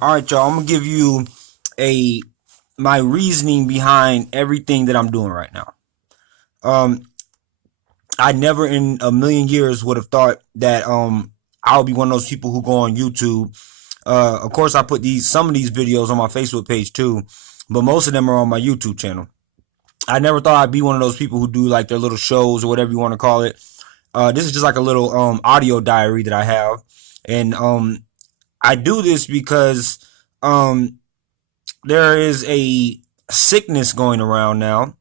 All right, y'all. I'm gonna give you a my reasoning behind everything that I'm doing right now. Um, I never in a million years would have thought that I would be one of those people who go on YouTube. Of course, I put these some of these videos on my Facebook page too, but most of them are on my YouTube channel. I never thought I'd be one of those people who do like their little shows or whatever you want to call it. This is just like a little audio diary that I have, and I do this because um there is a sickness going around now.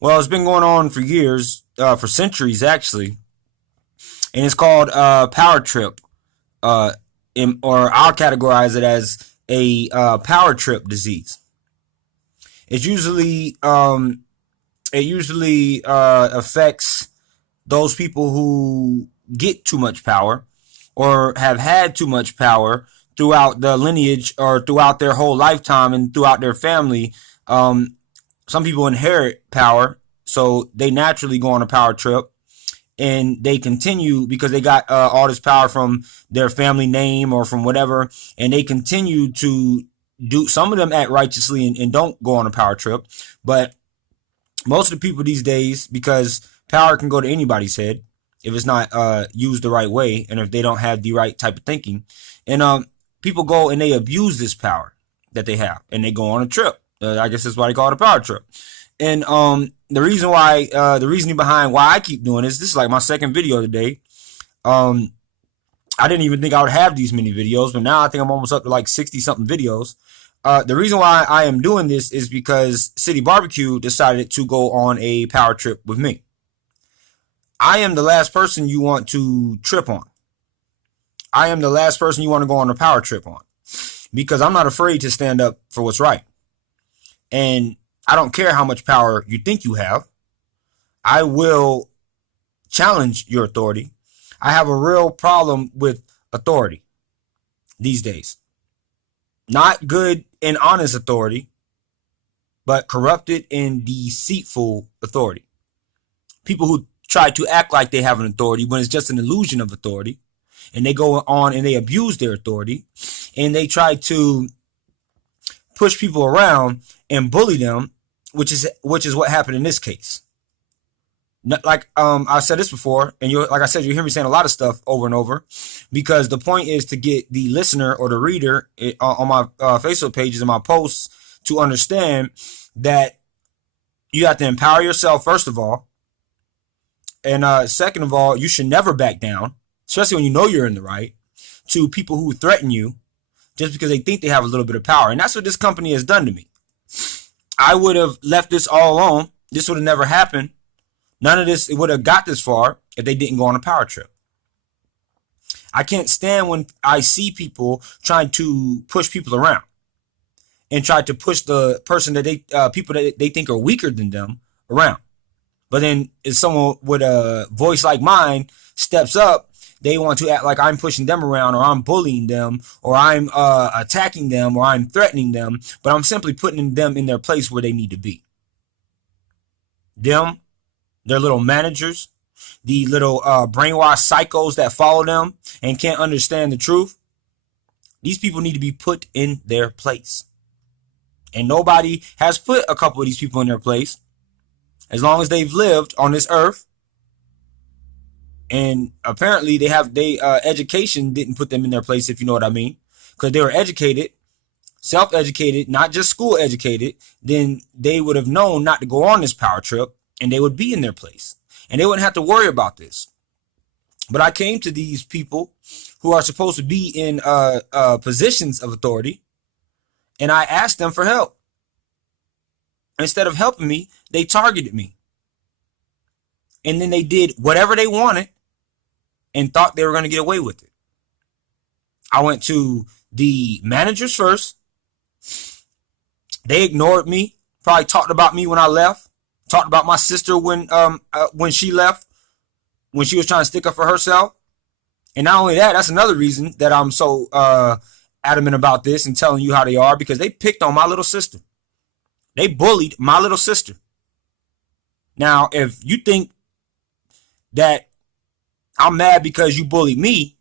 Well, it's been going on for years, for centuries actually, and it's called power trip. Or I'll categorize it as a power trip disease. It's usually affects those people who get too much power or have had too much power throughout the lineage or throughout their whole lifetime and throughout their family. Some people inherit power, so they naturally go on a power trip and they continue because they got all this power from their family name or from whatever, and they continue to do. Some of them act righteously and don't go on a power trip, but most of the people these days, because power can go to anybody's head if it's not used the right way and if they don't have the right type of thinking, and people go and they abuse this power that they have and they go on a trip. I guess that's why they call it a power trip. And the reasoning behind why I keep doing this is like my second video today. Um, I didn't even think I would have these many videos, but now I think I'm almost up to like 60 something videos. The reason why I am doing this is because City Barbecue decided to go on a power trip with me. I am the last person you want to trip on. I am the last person you want to go on a power trip on because I'm not afraid to stand up for what's right. And I don't care how much power you think you have. I will challenge your authority. I have a real problem with authority these days. Not good and honest authority, but corrupted and deceitful authority. People who try to act like they have an authority when it's just an illusion of authority, and they go on and they abuse their authority, and they try to push people around and bully them, which is what happened in this case. Like I said this before, and like I said, you hear me saying a lot of stuff over and over, because the point is to get the listener or the reader on my Facebook pages and my posts to understand that you have to empower yourself first of all, and second of all, you should never back down, especially when you know you're in the right, to people who threaten you just because they think they have a little bit of power, and that's what this company has done to me. I would have left this all alone. This would have never happened. None of this would have got this far if they didn't go on a power trip. I can't stand when I see people trying to push people around and try to push the person that people that they think are weaker than them around. But then if someone with a voice like mine steps up, they want to act like I'm pushing them around or I'm bullying them or I'm attacking them or I'm threatening them, but I'm simply putting them in their place where they need to be. Them, their little managers, the little brainwashed psychos that follow them and can't understand the truth. These people need to be put in their place. And nobody has put a couple of these people in their place as long as they've lived on this earth. And apparently they education didn't put them in their place, if you know what I mean, because they were educated, self-educated, not just school educated. Then they would have known not to go on this power trip and they would be in their place and they wouldn't have to worry about this. But I came to these people who are supposed to be in positions of authority, and I asked them for help. Instead of helping me, they targeted me. And then they did whatever they wanted and thought they were going to get away with it. I went to the managers first. They ignored me, probably talked about me when I left, talked about my sister when she left, when she was trying to stick up for herself. And not only that, that's another reason that I'm so adamant about this and telling you how they are, because they picked on my little sister. They bullied my little sister. Now, if you think that I'm mad because you bullied me,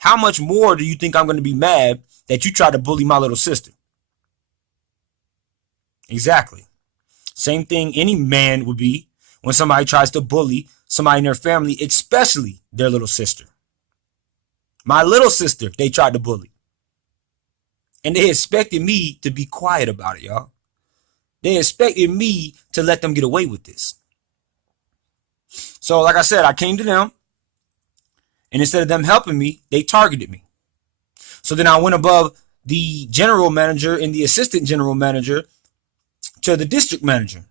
how much more do you think I'm going to be mad that you tried to bully my little sister? Exactly. Same thing any man would be when somebody tries to bully somebody in their family, especially their little sister. My little sister, they tried to bully. And they expected me to be quiet about it, y'all. They expected me to let them get away with this. So, like I said, I came to them, and instead of them helping me, they targeted me. So then I went above the general manager and the assistant general manager to the district manager,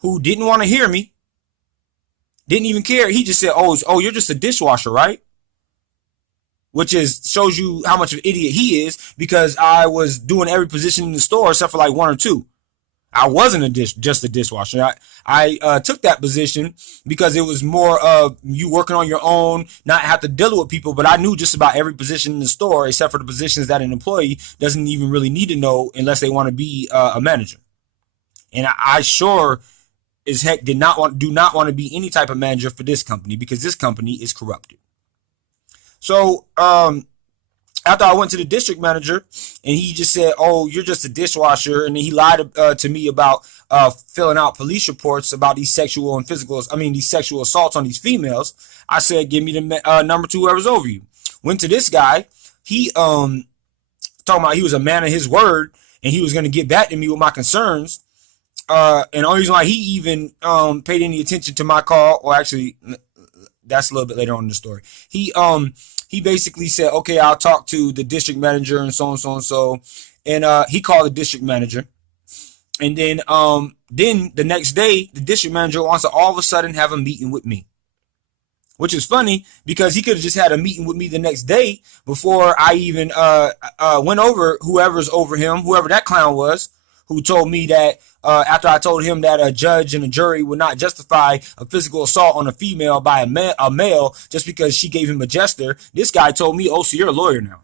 who didn't want to hear me, didn't even care. He just said, oh, you're just a dishwasher, right? Which shows you how much of an idiot he is, because I was doing every position in the store except for like one or two. I wasn't just a dishwasher. I took that position because it was more of you working on your own, not have to deal with people. But I knew just about every position in the store except for the positions that an employee doesn't even really need to know unless they want to be a manager. And I sure as heck do not want to be any type of manager for this company, because this company is corrupted. So after I went to the district manager, and he just said, oh, you're just a dishwasher. And then he lied to me about filling out police reports about these sexual assaults on these females. I said, give me the number to whoever's over you. Went to this guy. He talking about he was a man of his word, and he was going to get back to me with my concerns. And the only reason why he even paid any attention to my call, or actually, that's a little bit later on in the story. He basically said, okay, I'll talk to the district manager and so and so and so. And he called the district manager. And then the next day, the district manager wants to all of a sudden have a meeting with me. Which is funny, because he could have just had a meeting with me the next day before I even went over whoever's over him, whoever that clown was, who told me that after I told him that a judge and a jury would not justify a physical assault on a female by a male just because she gave him a gesture. This guy told me, oh, so you're a lawyer now.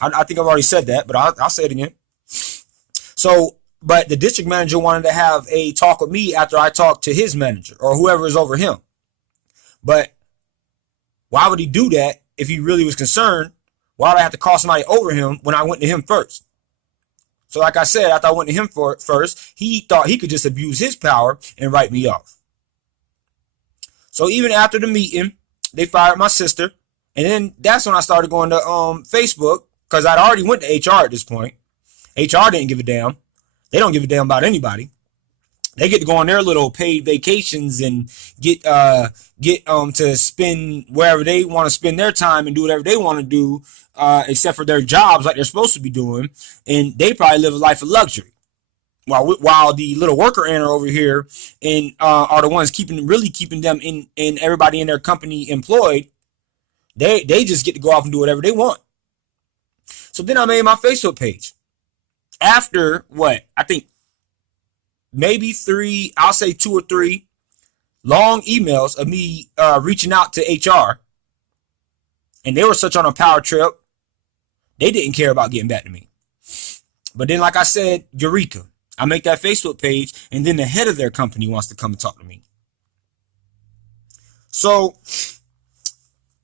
I think I've already said that, but I'll say it again. So, but the district manager wanted to have a talk with me after I talked to his manager or whoever is over him. But why would he do that if he really was concerned? Why would I have to call somebody over him when I went to him first? So like I said, after I went to him first, he thought he could just abuse his power and write me off. So even after the meeting, they fired my sister. And then that's when I started going to Facebook, because I'd already went to HR at this point. HR didn't give a damn. They don't give a damn about anybody. They get to go on their little paid vacations and get to spend wherever they want to spend their time and do whatever they want to do, except for their jobs like they're supposed to be doing. And they probably live a life of luxury. While the little worker ant over here and are the ones keeping them in everybody in their company employed. They just get to go off and do whatever they want. So then I made my Facebook page. After what? I think maybe 2 or 3 long emails of me reaching out to HR. And they were such on a power trip, they didn't care about getting back to me. But then, like I said, Eureka. I make that Facebook page, and then the head of their company wants to come and talk to me. So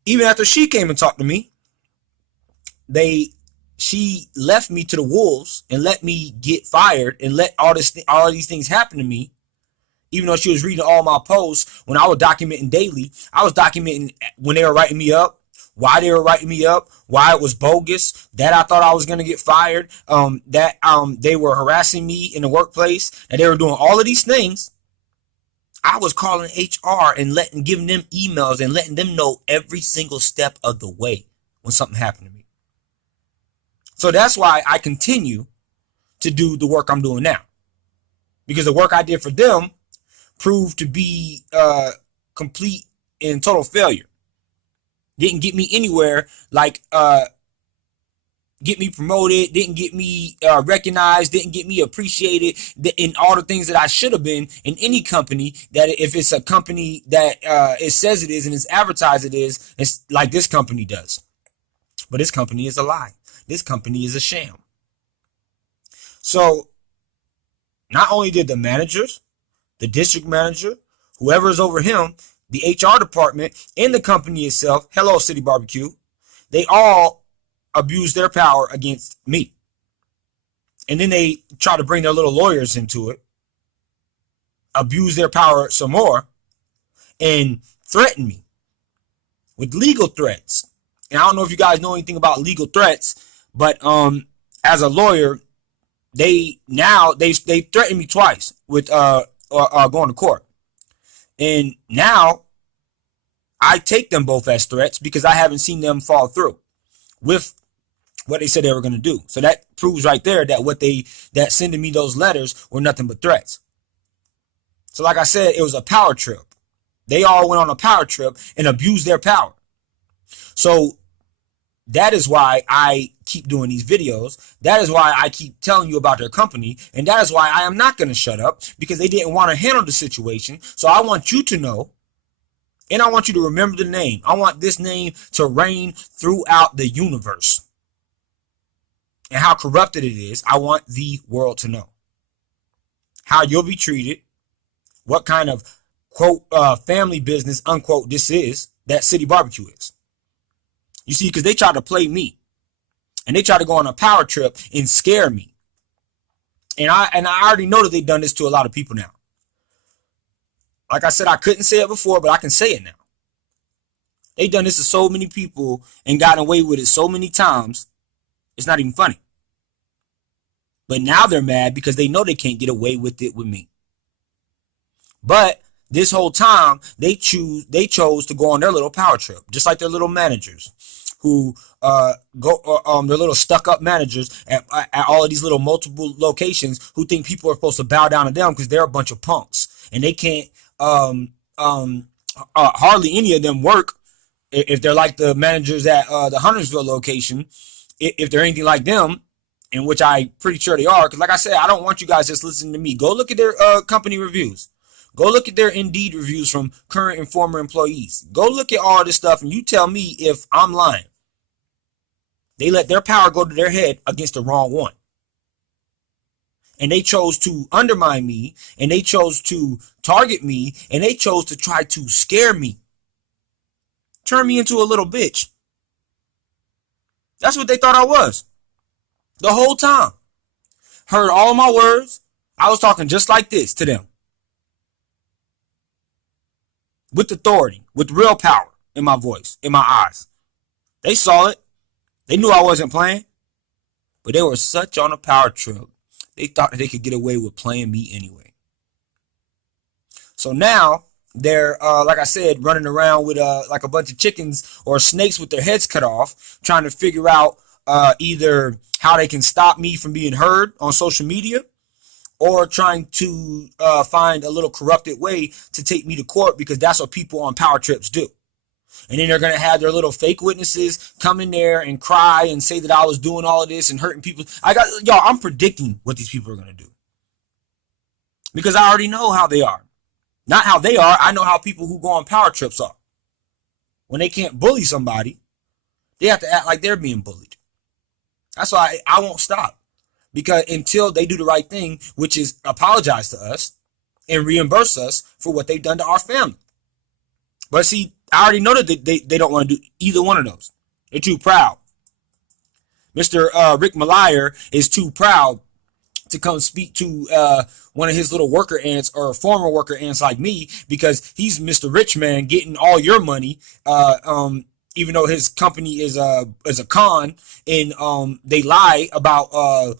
even after she came and talked to me, she left me to the wolves and let me get fired and let all these things happen to me. Even though she was reading all my posts, when I was documenting daily, I was documenting when they were writing me up, why they were writing me up, why it was bogus, that I thought I was going to get fired, that they were harassing me in the workplace, and they were doing all of these things. I was calling HR and giving them emails and letting them know every single step of the way when something happened to me. So that's why I continue to do the work I'm doing now. Because the work I did for them proved to be complete and total failure. Didn't get me anywhere, like get me promoted, didn't get me recognized, didn't get me appreciated in all the things that I should have been in any company. That if it's a company that it says it is and it's advertised it is, it's like this company does. But this company is a lie. This company is a sham. So not only did the managers, the district manager, whoever is over him, the HR department, and the company itself, hello, City Barbecue, They all abuse their power against me. And then they try to bring their little lawyers into it, abuse their power some more, and threaten me with legal threats. And I don't know if you guys know anything about legal threats, but as a lawyer, they threatened me twice with going to court. And now I take them both as threats because I haven't seen them fall through with what they said they were going to do. So that proves right there that sending me those letters were nothing but threats. So like I said, it was a power trip. They all went on a power trip and abused their power. So that is why I keep doing these videos. That is why I keep telling you about their company. And that is why I am not going to shut up, because they didn't want to handle the situation. So I want you to know, and I want you to remember the name. I want this name to reign throughout the universe. And how corrupted it is, I want the world to know. How you'll be treated, what kind of, quote, family business, unquote, this is, that City Barbecue is. You see, because they tried to play me. And they tried to go on a power trip and scare me. And I already know that they've done this to a lot of people now. Like I said, I couldn't say it before, but I can say it now. They've done this to so many people and gotten away with it so many times, it's not even funny. But now they're mad because they know they can't get away with it with me. But this whole time, they chose to go on their little power trip, just like their little managers who their little stuck-up managers at all of these little multiple locations who think people are supposed to bow down to them because they're a bunch of punks. And they can't, hardly any of them work if they're like the managers at the Huntersville location, if they're anything like them, in which I'm pretty sure they are. Because like I said, I don't want you guys just listening to me. Go look at their company reviews. Go look at their Indeed reviews from current and former employees. Go look at all this stuff and you tell me if I'm lying. They let their power go to their head against the wrong one. And they chose to undermine me, and they chose to target me, and they chose to try to scare me. Turn me into a little bitch. That's what they thought I was. The whole time. Heard all my words. I was talking just like this to them. With authority, with real power in my voice, in my eyes. They saw it. They knew I wasn't playing. But they were such on a power trip. They thought they could get away with playing me anyway. So now they're, like I said, running around with like a bunch of chickens or snakes with their heads cut off, trying to figure out either how they can stop me from being heard on social media, or trying to find a little corrupted way to take me to court, because that's what people on power trips do. And then they're going to have their little fake witnesses come in there and cry and say that I was doing all of this and hurting people. I'm predicting what these people are going to do. Because I already know how they are. Not how they are. I know how people who go on power trips are. When they can't bully somebody, they have to act like they're being bullied. That's why I won't stop. Because until they do the right thing, which is apologize to us and reimburse us for what they've done to our family. But see, I already know that they don't want to do either one of those. They're too proud. Mr. Rick Malier is too proud to come speak to one of his little worker ants or former worker ants like me, because he's Mr. Rich Man getting all your money, even though his company is a con, and they lie about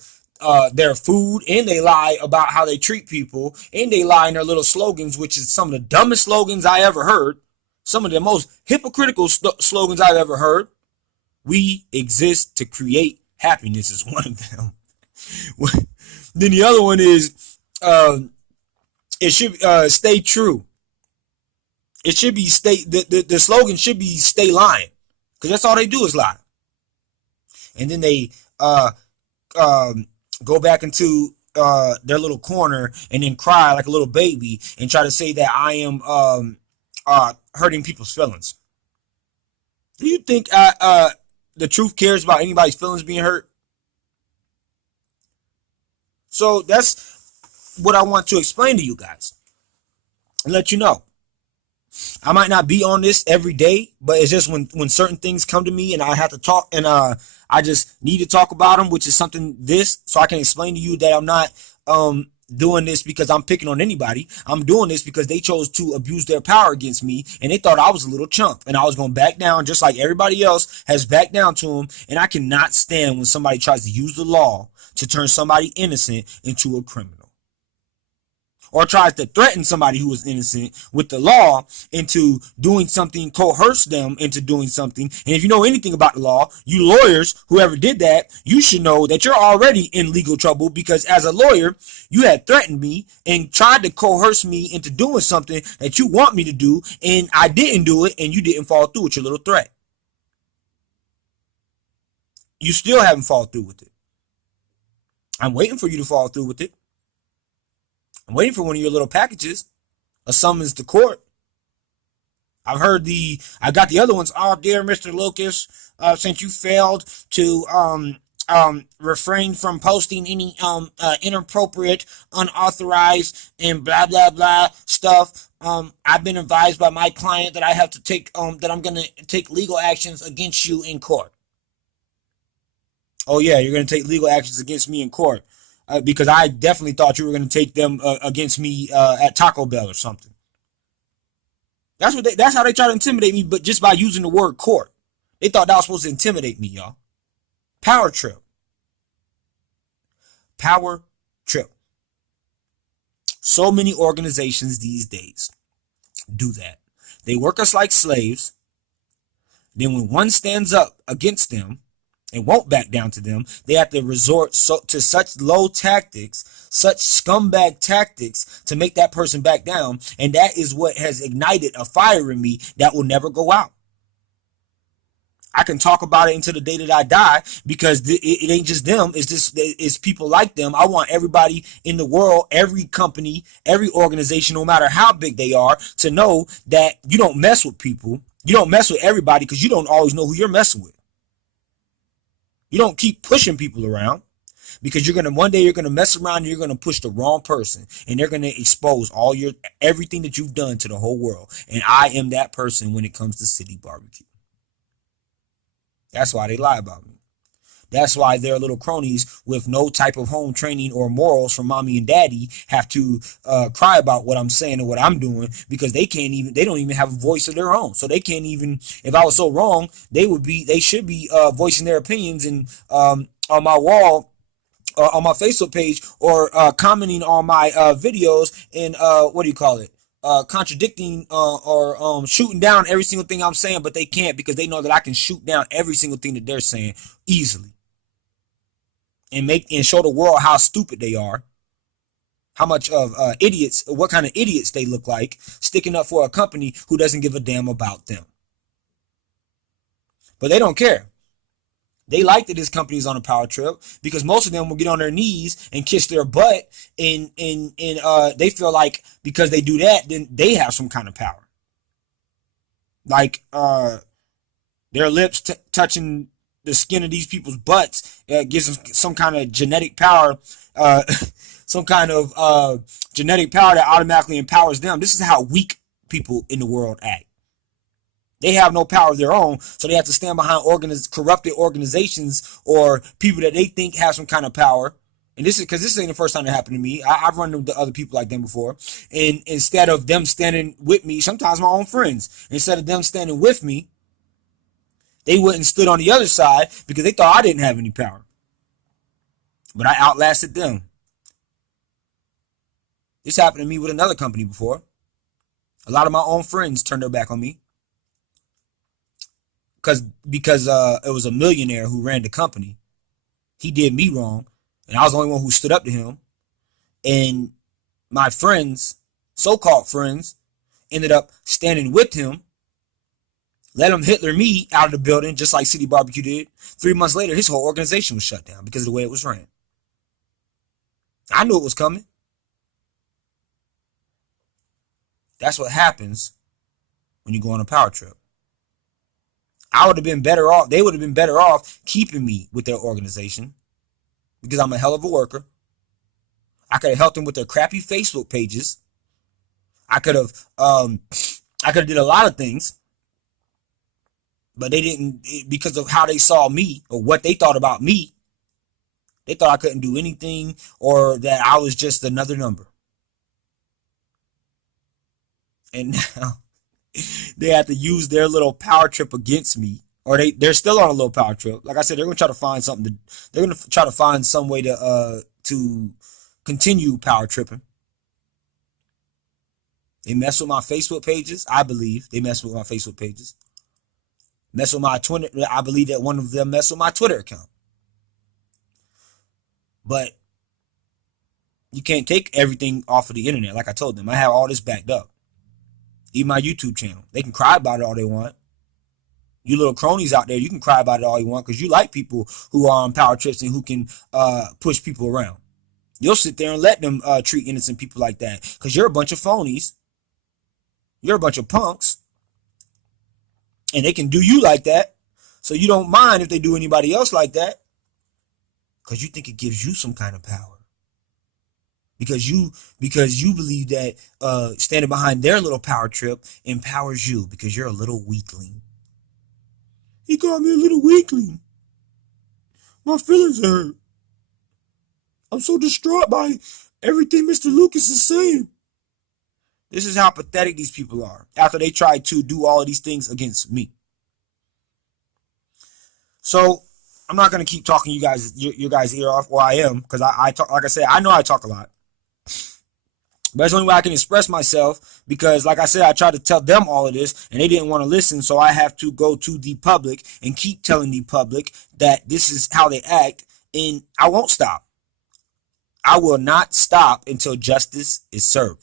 their food, and they lie about how they treat people, and they lie in their little slogans, which is some of the dumbest slogans I ever heard. Some of the most hypocritical slogans I've ever heard. We exist to create happiness is one of them. Then the other one is, it should stay true. It should be the slogan should be stay lying. Because that's all they do is lie. And then they go back into their little corner and then cry like a little baby and try to say that I am hurting people's feelings. Do you think the truth cares about anybody's feelings being hurt? So that's what I want to explain to you guys and let you know. I might not be on this every day, but it's just when certain things come to me and I have to talk, and I just need to talk about them, which is something this, so I can explain to you that I'm not doing this because I'm picking on anybody. I'm doing this because they chose to abuse their power against me, and they thought I was a little chump, and I was going to back down just like everybody else has backed down to them. And I cannot stand when somebody tries to use the law to turn somebody innocent into a criminal, or tries to threaten somebody who is innocent with the law into doing something, coerce them into doing something. And if you know anything about the law, you lawyers, whoever did that, you should know that you're already in legal trouble, because as a lawyer, you had threatened me and tried to coerce me into doing something that you want me to do, and I didn't do it, and you didn't follow through with your little threat. You still haven't followed through with it. I'm waiting for you to follow through with it. I'm waiting for one of your little packages, a summons to court. I got the other ones. Oh, dear Mr. Lucas, since you failed to refrain from posting any inappropriate, unauthorized, and blah blah blah stuff, I've been advised by my client that I have to take that I'm gonna take legal actions against you in court. Oh yeah, you're gonna take legal actions against me in court. Because I definitely thought you were going to take them against me at Taco Bell or something. That's how they try to intimidate me, but just by using the word court. They thought that was supposed to intimidate me, y'all. Power trip. Power trip. So many organizations these days do that. They work us like slaves. Then when one stands up against them and won't back down to them, they have to resort to such low tactics, such scumbag tactics to make that person back down. And that is what has ignited a fire in me that will never go out. I can talk about it until the day that I die, because it ain't just them. It's people like them. I want everybody in the world, every company, every organization, no matter how big they are, to know that you don't mess with people. You don't mess with everybody, because you don't always know who you're messing with. You don't keep pushing people around, because one day you're gonna mess around and you're gonna push the wrong person, and they're gonna expose everything that you've done to the whole world. And I am that person when it comes to City Barbecue. That's why they lie about me. That's why their little cronies with no type of home training or morals from mommy and daddy have to cry about what I'm saying and what I'm doing, because they don't even have a voice of their own. So they can't even, if I was so wrong, they should be voicing their opinions and on my wall, on my Facebook page, or commenting on my videos and contradicting or shooting down every single thing I'm saying, but they can't, because they know that I can shoot down every single thing that they're saying easily, and show the world how stupid they are, how much of idiots, what kind of idiots they look like, sticking up for a company who doesn't give a damn about them. But they don't care. They like that this company is on a power trip, because most of them will get on their knees and kiss their butt, and they feel like because they do that, then they have some kind of power. Like their lips touching the skin of these people's butts gives them some kind of genetic power, some kind of genetic power that automatically empowers them. This is how weak people in the world act. They have no power of their own, so they have to stand behind corrupted organizations or people that they think have some kind of power. And this ain't the first time it happened to me. I've run into other people like them before. And instead of them standing with me, sometimes my own friends, instead of them standing with me, they went and stood on the other side because they thought I didn't have any power. But I outlasted them. This happened to me with another company before. A lot of my own friends turned their back on me, because it was a millionaire who ran the company. He did me wrong, and I was the only one who stood up to him. And my friends, so-called friends, ended up standing with him, let him Hitler me out of the building, just like City Barbecue did. 3 months later, his whole organization was shut down because of the way it was ran. I knew it was coming. That's what happens when you go on a power trip. I would have been better off. They would have been better off keeping me with their organization, because I'm a hell of a worker. I could have helped them with their crappy Facebook pages. I could have I could have did a lot of things, but they didn't, because of how they saw me or what they thought about me. They thought I couldn't do anything or that I was just another number. And now they have to use their little power trip against me, or they're still on a little power trip. Like I said, they're gonna try to find something to. They're gonna try to find some way to continue power tripping. They mess with my Facebook pages. I believe they mess with my Facebook pages. Mess with my Twitter. I believe that one of them messed with my Twitter account. But you can't take everything off of the internet. Like I told them, I have all this backed up. Even my YouTube channel. They can cry about it all they want. You little cronies out there, you can cry about it all you want because you like people who are on power trips and who can push people around. You'll sit there and let them treat innocent people like that because you're a bunch of phonies. You're a bunch of punks. And they can do you like that. So you don't mind if they do anybody else like that because you think it gives you some kind of power. Because you believe that standing behind their little power trip empowers you because you're a little weakling. He called me a little weakling. My feelings are hurt. I'm so distraught by everything Mr. Lucas is saying. This is how pathetic these people are after they tried to do all of these things against me. So I'm not going to keep talking you guys ear off, or I am, because I talk, like I said, I know I talk a lot. But it's the only way I can express myself because, like I said, I tried to tell them all of this and they didn't want to listen. So I have to go to the public and keep telling the public that this is how they act. And I won't stop. I will not stop until justice is served.